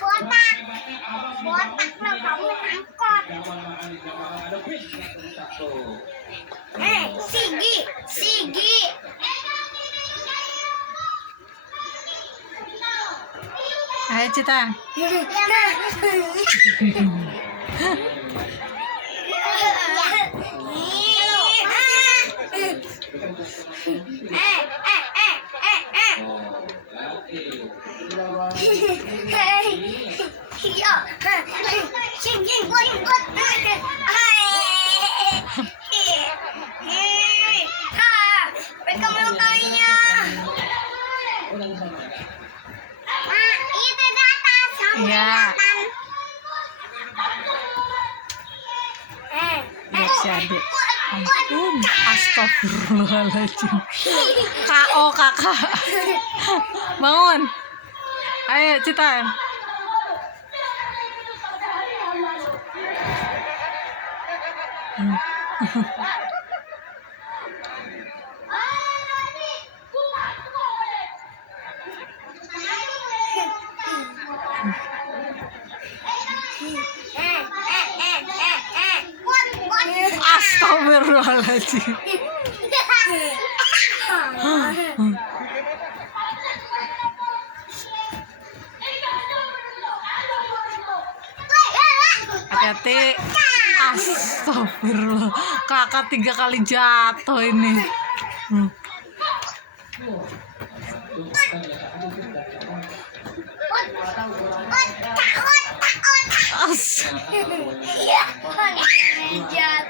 botak. Botak lo kamu angkot. Sigi. Ayo Cita. Iya. Lihat si adik. Ampun, astagfirullahaladzim. KO kakak. Bangun. Ayo Cita. Astagfirullahaladzim. Hati-hati. Astagfirullah. Kakak 3 kali jatuh ini. Takut. Iya, jatuh.